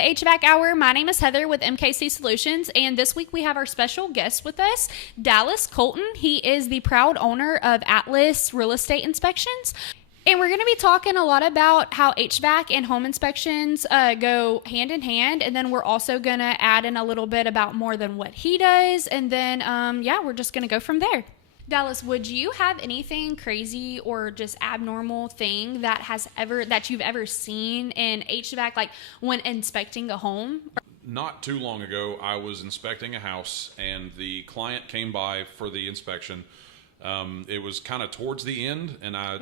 to HVAC Hour. My name is Heather with MKC Solutions, and this week we have our special guest with us, Dallas Colton. He is the proud owner of Atlas Real Estate Inspections. And we're going to be talking a lot about how HVAC and home inspections go hand in hand. And then we're also going to add in a little bit about more than what he does. And then, we're just going to go from there. Dallas, would you have anything crazy or just abnormal thing that you've ever seen in HVAC, like when inspecting a home? Not too long ago, I was inspecting a house, and the client came by for the inspection. It was kind of towards the end, and I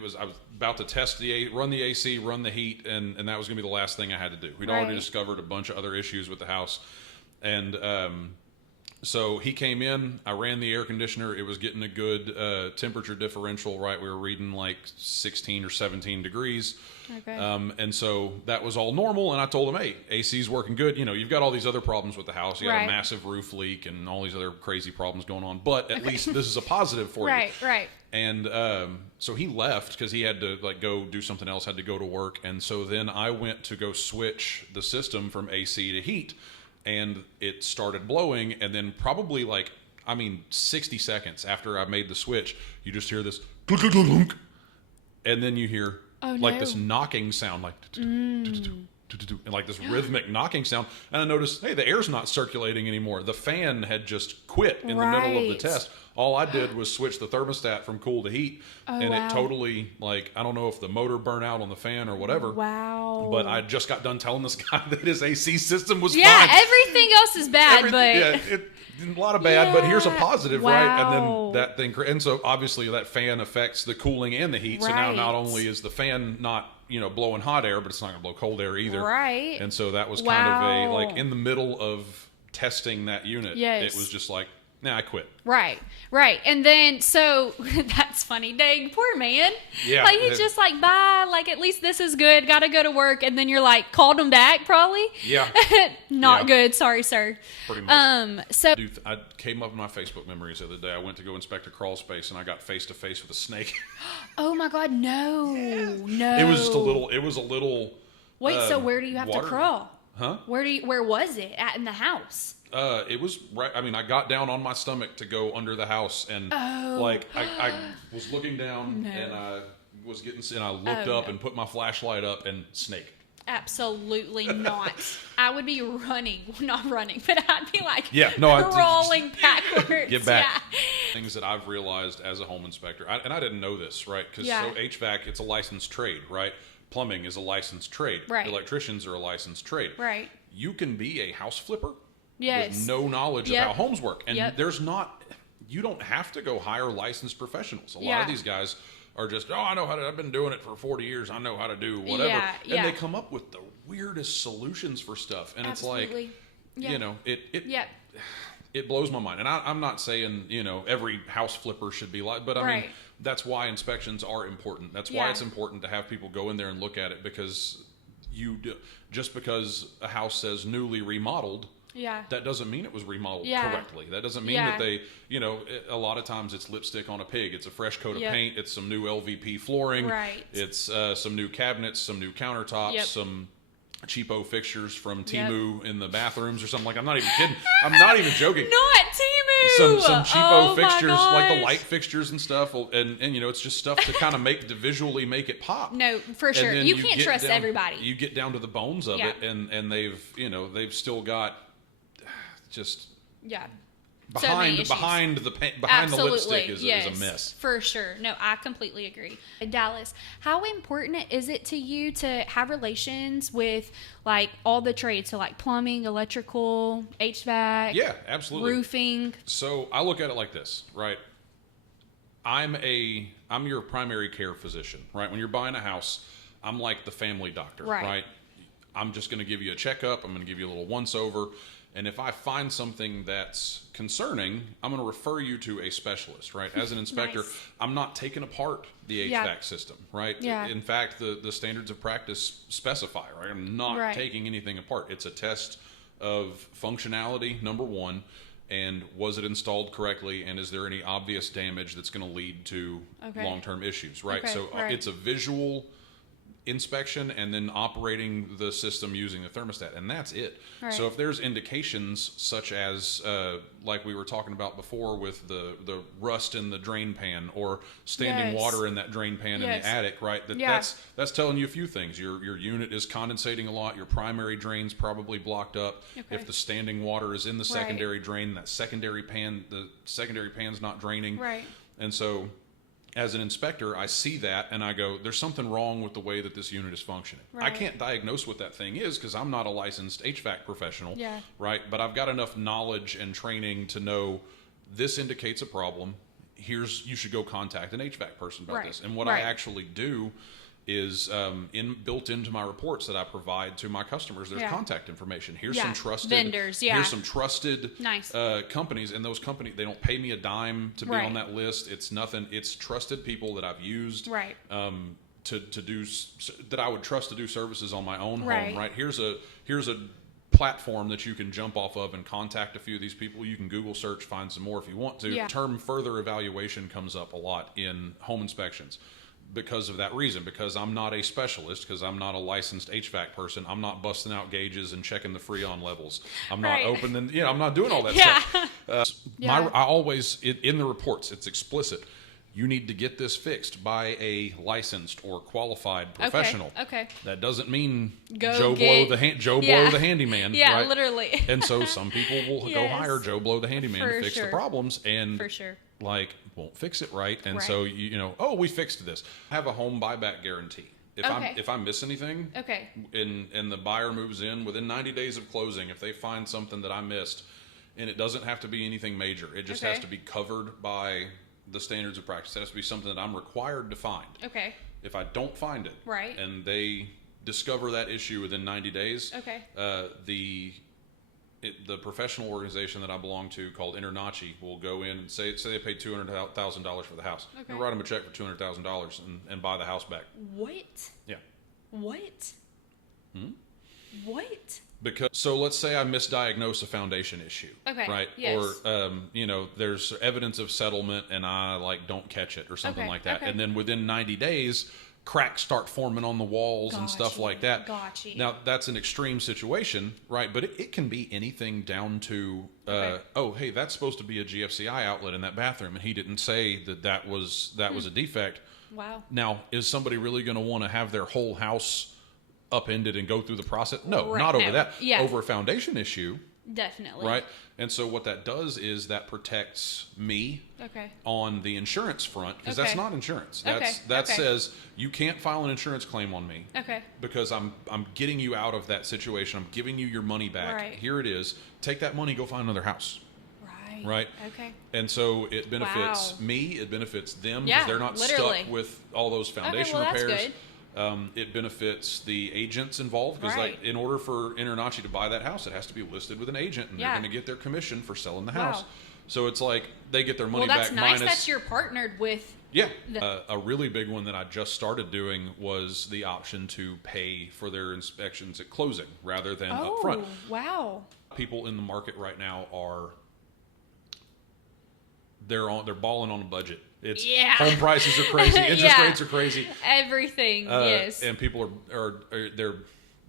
was about to test run the AC, run the heat, and that was going to be the last thing I had to do. We'd already discovered a bunch of other issues with the house, and so he came in. I ran the air conditioner. It was getting a good temperature differential. Right, we were reading like 16 or 17 degrees. Okay. And so that was all normal, and I told him, hey, AC's working good. You know, you've got all these other problems with the house. You got a massive roof leak and all these other crazy problems going on, but at least this is a positive for you. Right. And so he left because he had to go do something else, had to go to work. And so then I went to go switch the system from AC to heat, and it started blowing. And then probably 60 seconds after I made the switch, you just hear this clunk, clunk, clunk, clunk, and then you hear this knocking sound, and like this rhythmic knocking sound. And I noticed, hey, the air's not circulating anymore. The fan had just quit in the middle of the test. All I did was switch the thermostat from cool to heat, it totally, I don't know if the motor burnt out on the fan or whatever. Wow. But I just got done telling this guy that his AC system was fine. Yeah, everything else is bad, a lot of bad, but here's a positive, right? And then that thing, and so obviously that fan affects the cooling and the heat. So now not only is the fan not blowing hot air, but it's not going to blow cold air either. Right. And so that was kind of in the middle of testing that unit. It was just like, nah, I quit. Right. And then, so, that's funny. Dang, poor man. Yeah. He's just bye, at least this is good, gotta go to work, and then you're called him back, probably? Yeah. Not good, sorry, sir. Pretty much. Dude, I came up in my Facebook memories the other day. I went to go inspect a crawl space, and I got face-to-face with a snake. Oh, my God, no. It was just a little... Wait, so where do you have to crawl? Huh? Where was it in the house? It was right. I mean, I got down on my stomach to go under the house, and I was looking down, and I was and I looked up and put my flashlight up, and snake. Absolutely not. I would be not running, but I'd be crawling backwards. Get back. Yeah. Things that I've realized as a home inspector, and I didn't know this, right? Because HVAC, it's a licensed trade, right? Plumbing is a licensed trade. Right. Electricians are a licensed trade. Right. You can be a house flipper. Yes. With no knowledge of how homes work. And you don't have to go hire licensed professionals. A lot of these guys are just, I've been doing it for 40 years. I know how to do whatever. And they come up with the weirdest solutions for stuff. And it's it blows my mind. And I'm not saying, every house flipper should be like, but I mean, that's why inspections are important. That's why it's important to have people go in there and look at it, because just because a house says newly remodeled, that doesn't mean it was remodeled correctly. That doesn't mean that they, a lot of times it's lipstick on a pig. It's a fresh coat of paint. It's some new LVP flooring. Right. It's some new cabinets, some new countertops, some cheapo fixtures from Temu in the bathrooms or something. I'm not even kidding. I'm not even joking. Not Temu! Some cheapo fixtures, like the light fixtures and stuff. And it's just stuff to kind of visually make it pop. No, for sure. You can't trust everybody. You get down to the bones of it, and they've still got just behind the lipstick is a mess. For sure. No, I completely agree. Dallas, how important is it to you to have relations with all the trades? So plumbing, electrical, HVAC. Yeah, absolutely. Roofing. So I look at it like this, right? I'm your primary care physician, right? When you're buying a house, I'm like the family doctor, right? I'm just going to give you a checkup. I'm going to give you a little once over. And if I find something that's concerning, I'm going to refer you to a specialist, right? As an inspector, I'm not taking apart the HVAC system, right? Yeah. In fact, the standards of practice specify, right? I'm not taking anything apart. It's a test of functionality, number one, and was it installed correctly, and is there any obvious damage that's going to lead to long-term issues, right? It's a visual inspection and then operating the system using the thermostat, and that's it. Right. So if there's indications such as like we were talking about before with the rust in the drain pan or standing water in that drain pan in the attic, right? That's telling you a few things. Your unit is condensating a lot. Your primary drain's probably blocked up. If the standing water is in the secondary drain, the secondary pan's not draining. Right. And so as an inspector, I see that and I go, there's something wrong with the way that this unit is functioning. Right. I can't diagnose what that thing is because I'm not a licensed HVAC professional, Yeah. right? But I've got enough knowledge and training to know this indicates a problem. You should go contact an HVAC person about this. And what I actually do is built into my reports that I provide to my customers. There's contact information. Here's some trusted vendors. Here's some trusted companies, and those companies, they don't pay me a dime to be on that list. It's nothing. It's trusted people that I've used to do that I would trust to do services on my own home. Right. Here's a platform that you can jump off of and contact a few of these people. You can Google search, find some more if you want to. The term further evaluation comes up a lot in home inspections. Because of that reason, because I'm not a specialist, because I'm not a licensed HVAC person, I'm not busting out gauges and checking the Freon levels. I'm not opening, I'm not doing all that stuff. I always, in the reports, it's explicit. You need to get this fixed by a licensed or qualified professional. Okay. That doesn't mean Go Blow the handyman. Yeah, right? literally. And so some people will go hire Joe Blow the handyman to fix the problems, and won't fix it right. And so we fixed this. I have a home buyback guarantee. If I miss anything, and the buyer moves in within 90 days of closing, if they find something that I missed, and it doesn't have to be anything major, it just has to be covered by the standards of practice. It has to be something that I'm required to find. Okay. If I don't find it, and they discover that issue within 90 days, the professional organization that I belong to called Internachi will go in and say they paid $200,000 for the house. They'll write them a check for $200,000 and buy the house back. What? Yeah. What? What? So let's say I misdiagnose a foundation issue. Okay. Right. Yes. Or there's evidence of settlement and I don't catch it or something like that. And then within 90 days, cracks start forming on the walls and stuff like that. Gotcha. Now that's an extreme situation, right? But it can be anything down to, hey, that's supposed to be a GFCI outlet in that bathroom, and he didn't say that was a defect. Wow. Now, is somebody really going to want to have their whole house upended and go through the process? No, not over that. Yeah. Over a foundation issue. Definitely. Right? And so what that does is that protects me on the insurance front, because that's not insurance. That says you can't file an insurance claim on me because I'm getting you out of that situation. I'm giving you your money back. Right. Here it is. Take that money, go find another house. Right. Okay. And so it benefits me, it benefits them, because they're not stuck with all those foundation repairs. That's good. It benefits the agents involved, because in order for Internachi to buy that house, it has to be listed with an agent, and they're going to get their commission for selling the house. So it's like they get their money back. Well, that's nice that you're partnered with. Yeah. A really big one that I just started doing was the option to pay for their inspections at closing rather than up front. Wow. People in the market right now they're balling on a budget. It's home prices are crazy, interest rates are crazy, everything. Yes, and people are they're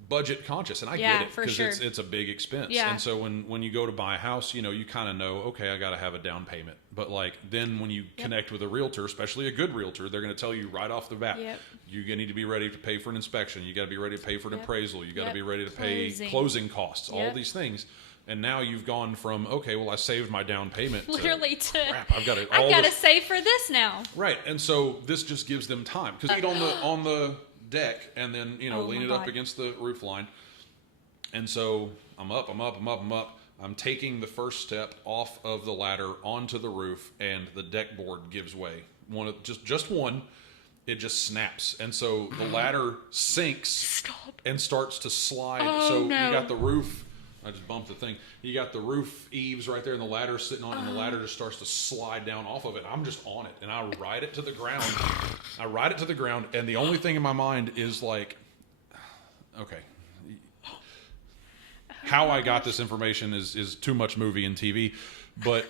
budget conscious, and I get it, because it's a big expense. Yeah. And so when you go to buy a house, you kind of know, okay, I got to have a down payment. But then when you connect with a realtor, especially a good realtor, they're going to tell you right off the bat, you need to be ready to pay for an inspection. You got to be ready to pay for an appraisal. You got to be ready to pay closing costs. All these things. And now you've gone from, okay, well, I saved my down payment. Literally to crap, I've got to save for this now. Right. And so this just gives them time. Because on the deck and then, lean it up against the roof line. And so I'm up. I'm taking the first step off of the ladder onto the roof, and the deck board gives way. Just one. It just snaps. And so the ladder sinks and starts to slide. You got the roof. I just bumped the thing. You got the roof eaves right there, and the ladder's sitting on it, and the ladder just starts to slide down off of it. I'm just on it, and I ride it to the ground. And the only thing in my mind is okay, how I got this information is too much movie and TV, but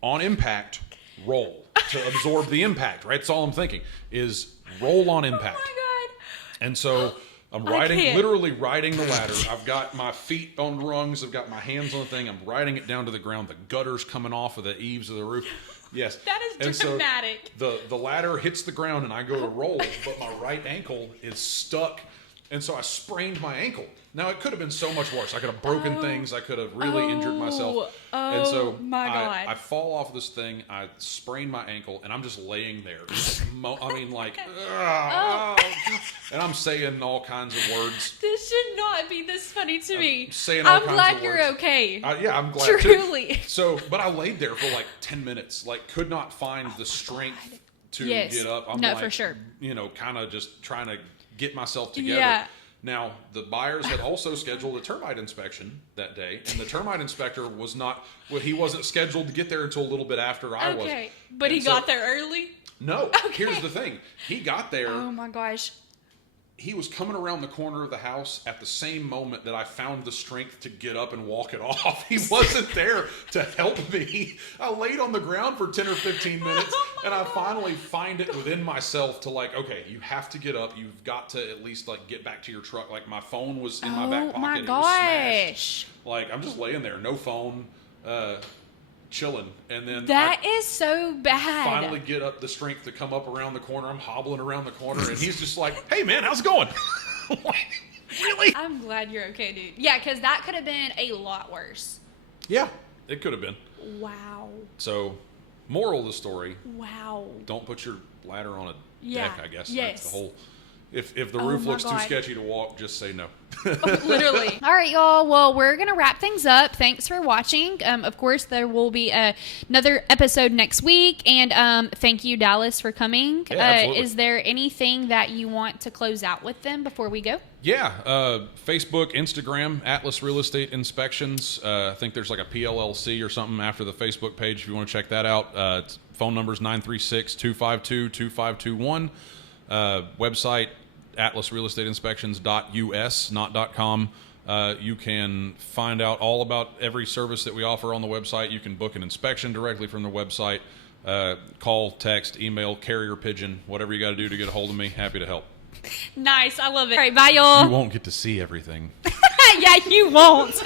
on impact, roll to absorb the impact, right? That's all I'm thinking is roll on impact. Oh my And so I'm literally riding the ladder. I've got my feet on rungs. I've got my hands on the thing. I'm riding it down to the ground. The gutter's coming off of the eaves of the roof. Yes. That is dramatic. So the ladder hits the ground and I go to roll, but my right ankle is stuck. And so I sprained my ankle. Now, it could have been so much worse. I could have broken things. I could have really injured myself. And so I fall off this thing. I sprain my ankle, and I'm just laying there. And I'm saying all kinds of words. This should not be this funny to me. I'm glad you're okay. Yeah, I'm glad Truly. Too. So, but I laid there for like 10 minutes. Like, could not find the strength to get up. I'm for sure. Kind of just trying to get myself together. Yeah. Now, the buyers had also scheduled a termite inspection that day, and the termite inspector he wasn't scheduled to get there until a little bit after I was. Okay, but he got there early? No. Okay. Here's the thing. He got there. Oh, my gosh. He was coming around the corner of the house at the same moment that I found the strength to get up and walk it off. He wasn't there to help me. I laid on the ground for 10 or 15 minutes, and I finally find it within myself to okay, you have to get up. You've got to at least get back to your truck. Like, my phone was in my back pocket. Oh my It gosh. was smashed. Like, I'm just laying there, no phone, chilling, and then that is so bad. Finally get up the strength to come up around the corner. I'm hobbling around the corner, and he's just like, "Hey man, how's it going?" Really? I'm glad you're okay, dude. Yeah, because that could have been a lot worse. Yeah, it could have been. Wow. So, moral of the story: wow, don't put your ladder on a deck. I guess yes. That's the whole. If the roof looks too sketchy to walk, just say no. Literally. All right, y'all. Well, we're going to wrap things up. Thanks for watching. Of course, there will be another episode next week. And thank you, Dallas, for coming. Yeah, absolutely. Is there anything that you want to close out with them before we go? Yeah. Facebook, Instagram, Atlas Real Estate Inspections. I think there's like a PLLC or something after the Facebook page if you want to check that out. Phone number is 936-252-2521. Website atlasrealestateinspections.us, not .com. You can find out all about every service that we offer on the website. You can book an inspection directly from the website. Call, text, email, carrier pigeon, whatever you got to do to get a hold of me. Happy to help. Nice. I love it. All right, bye, y'all. You won't get to see everything. Yeah, you won't.